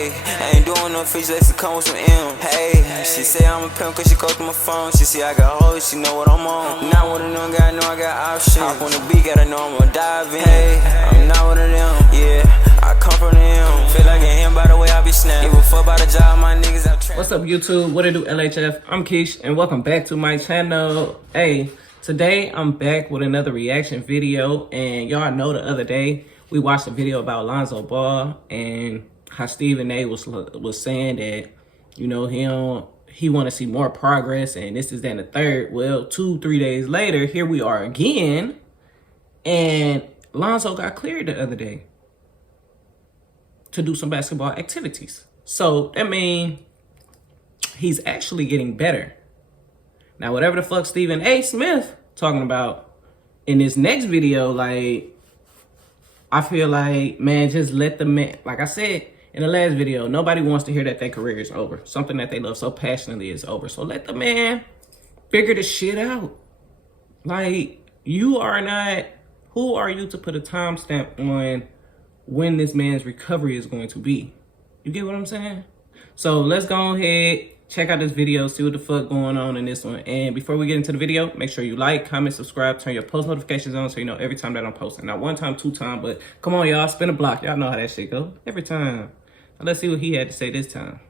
Hey, I ain't doing no fish, let's come with some M. Hey, she say I'm a pimp cause she go through my phone. She see I got hoes, she know what I'm on. Not one of them guys, know I got options. Hop on the beat, gotta know I'm gonna dive in. Hey, I'm not one of them, yeah, I come from them. Feel like a him by the way I be snapping. Give a fuck about the job, my niggas out trapping. What's up, YouTube? What it do, LHF? I'm Keish, and welcome back to my channel. Hey, today I'm back with another reaction video, and y'all know the other day we watched a video about Lonzo Ball and how Stephen A was saying that, you know, he want to see more progress, and this is then the third. Well, 2-3 days later, here we are again, and Lonzo got cleared the other day to do some basketball activities. So that means he's actually getting better. Now, whatever the fuck Stephen A. Smith talking about in this next video, like, I feel like, man, just let the man, like I said in the last video, nobody wants to hear that their career is over. Something that they love so passionately is over. So let the man figure the shit out. Like, you are not, who are you to put a timestamp on when this man's recovery is going to be? You get what I'm saying? So let's go ahead, check out this video, see what the fuck going on in this one. And before we get into the video, make sure you like, comment, subscribe, turn your post notifications on so you know every time that I'm posting. Not one time, 2 times, but come on, y'all, spin a block. Y'all know how that shit go. Every time. Now let's see what he had to say this time.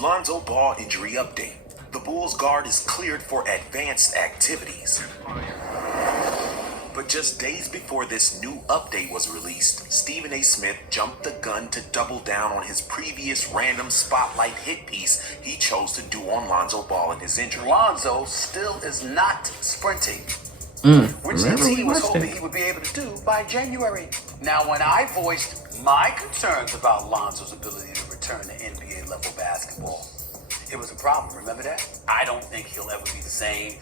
Lonzo Ball injury update. The Bulls guard is cleared for advanced activities. But just days before this new update was released, Stephen A. Smith jumped the gun to double down on his previous random spotlight hit piece he chose to do on Lonzo Ball and his injury. Lonzo still is not sprinting, which the team was hoping he would be able to do by January. Now, when I voiced my concerns about Lonzo's ability to return to NBA level basketball, it was a problem. Remember that? I don't think he'll ever be the same.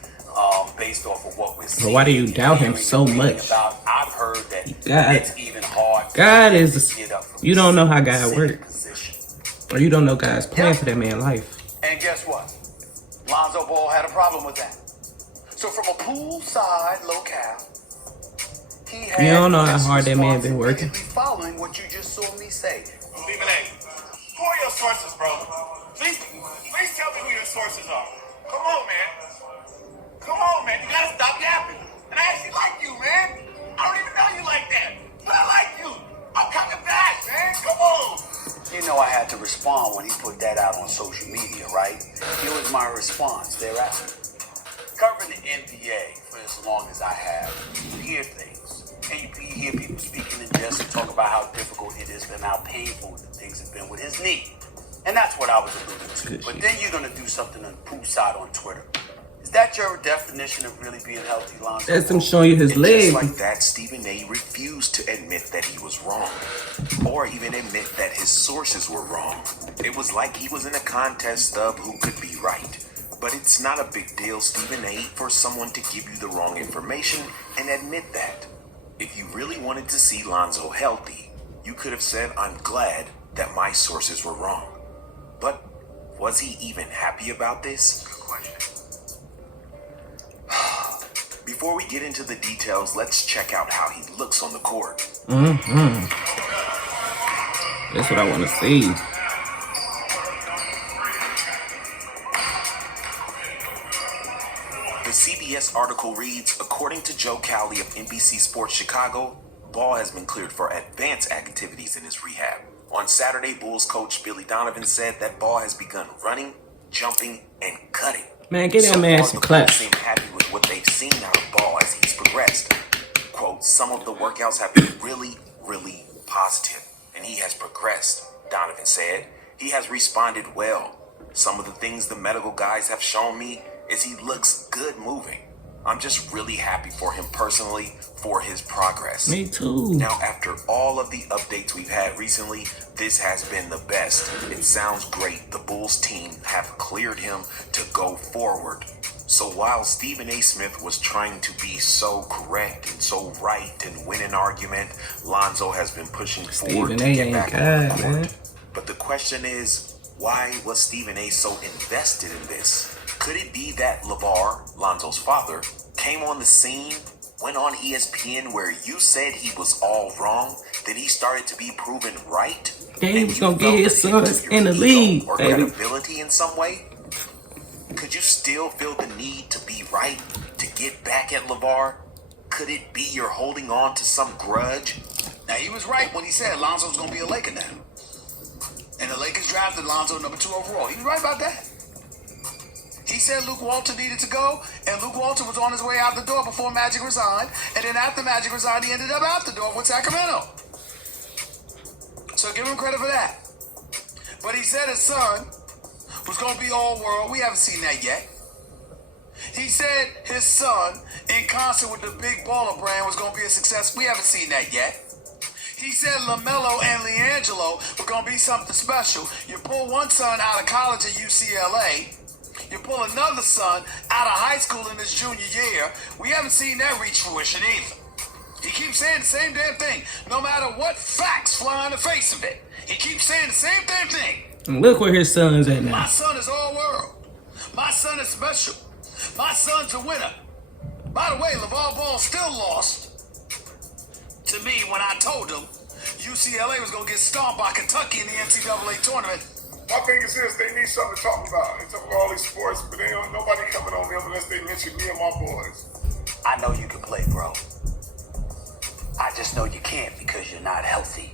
Based off of what we're seeing. But why do you doubt him so much? I've heard that it's even hard. God is, you don't know how God works. Or you don't know God's plan for that man's life. And guess what? Lonzo Ball had a problem with that. So from a poolside locale, he had, you don't know how hard that man been working. Following what you just saw me say. Stephen A., who are your sources, bro? Please tell me who your sources are. Come on, man. Come on, man. You gotta stop yapping. And I actually like you, man. I don't even know you like that. But I like you. I'm coming back, man. Come on. You know I had to respond when he put that out on social media, right? Here was my response thereafter. Covering the NBA for as long as I have, you hear things. And you hear people speaking in jest and talk about how difficult it is and how painful the things have been with his knee. And that's what I was alluding to. But then you're going to do something on the poolside on Twitter. Is that your definition of really being healthy, Lonzo? That's him showing you his legs. Just like that, Stephen A. refused to admit that he was wrong, or even admit that his sources were wrong. It was like he was in a contest of who could be right. But it's not a big deal, Stephen A., for someone to give you the wrong information and admit that. If you really wanted to see Lonzo healthy, you could have said, "I'm glad that my sources were wrong." But was he even happy about this? Good question. Before we get into the details, let's check out how he looks on the court. That's what I want to see. The CBS article reads, according to Joe Cowley of NBC Sports Chicago, Ball has been cleared for advanced activities in his rehab. On Saturday, Bulls coach Billy Donovan said that Ball has begun running, jumping, and cutting. Man, get that man some claps. Seem happy with what they've seen out of Ball as he's progressed. Quote, some of the workouts have been really, really positive, and he has progressed, Donovan said. He has responded well. Some of the things the medical guys have shown me is he looks good moving. I'm just really happy for him personally, for his progress. Me too. Now, after all of the updates we've had recently, this has been the best. It sounds great. The Bulls team have cleared him to go forward. So while Stephen A. Smith was trying to be so correct and so right and win an argument, Lonzo has been pushing forward to get back on the court. But the question is, why was Stephen A. so invested in this? Could it be that LeVar, Lonzo's father, came on the scene, went on ESPN where you said he was all wrong, then he started to be proven right? Then he And was you gonna felt get his the hit to sons your in the ego league, or baby. credibility in some way? Could you still feel the need to be right, to get back at LeVar? Could it be you're holding on to some grudge? Now, he was right when he said Lonzo's going to be a Laker now. And the Lakers drafted Lonzo number 2 overall. He was right about that. He said Luke Walton needed to go, and Luke Walton was on his way out the door before Magic resigned. And then after Magic resigned, he ended up out the door with Sacramento. So give him credit for that. But he said his son was going to be all-world. We haven't seen that yet. He said his son, in concert with the big baller brand, was going to be a success. We haven't seen that yet. He said LaMelo and LiAngelo were going to be something special. You pull one son out of college at UCLA. You pull another son out of high school in his junior year. We haven't seen that reach fruition either. He keeps saying the same damn thing, no matter what facts fly in the face of it. He keeps saying the same damn thing. And look where his son's at now. My son is all world. My son is special. My son's a winner. By the way, LeVar Ball still lost to me when I told him UCLA was going to get stomped by Kentucky in the NCAA tournament. My thing is this, they need something to talk about. They talk about all these sports, but they don't, nobody coming on them unless they mention me and my boys. I know you can play, bro. I just know you can't because you're not healthy.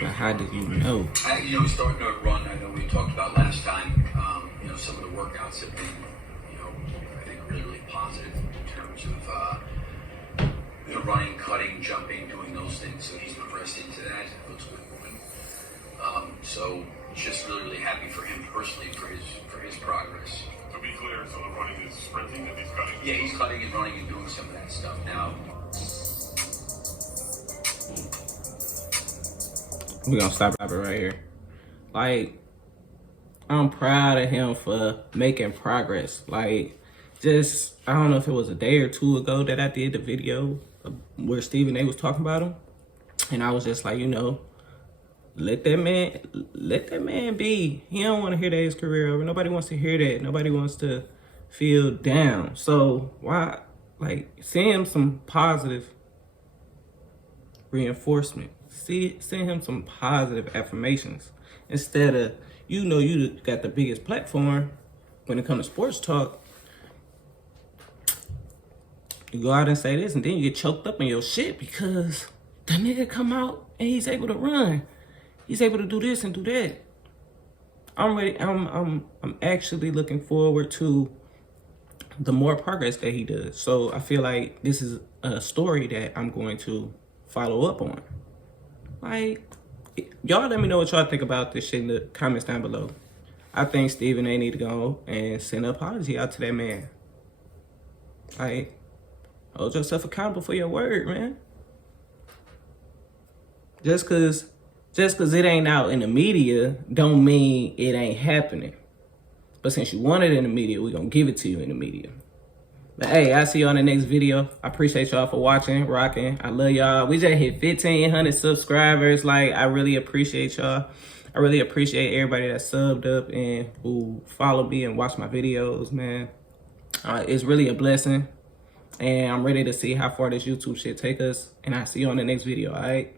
But how did you know? Starting to run, I know we talked about last time, some of the workouts have been, I think really, really positive in terms of, running, cutting, jumping, doing those things. So he's progressed into that. It looks good moving. So just really, really happy for him personally for his progress. To be clear, so the running is sprinting and he's cutting? Yeah, he's cutting and running and doing some of that stuff now. We're gonna stop it right here. Like, I'm proud of him for making progress. Like, just, I don't know if it was a day or two ago that I did the video where Stephen A was talking about him. And I was just like, let that man be. He don't want to hear that his career over. Nobody wants to hear that. Nobody wants to feel down. So why, send him some positive reinforcement. Send him some positive affirmations instead of, you got the biggest platform when it comes to sports talk. You go out and say this and then you get choked up in your shit because the nigga come out and he's able to run. He's able to do this and do that. I'm ready. I'm actually looking forward to the more progress that he does. So I feel like this is a story that I'm going to follow up on. Y'all let me know what y'all think about this shit in the comments down below. I think Stephen A need to go and send an apology out to that man. Hold yourself accountable for your word, man. Just cause it ain't out in the media don't mean it ain't happening. But since you want it in the media, we're gonna give it to you in the media. But hey, I'll see y'all in the next video. I appreciate y'all for watching, rocking. I love y'all. We just hit 1,500 subscribers. I really appreciate y'all. I really appreciate everybody that subbed up and who followed me and watched my videos, man. It's really a blessing. And I'm ready to see how far this YouTube shit take us. And I'll see you on the next video, all right?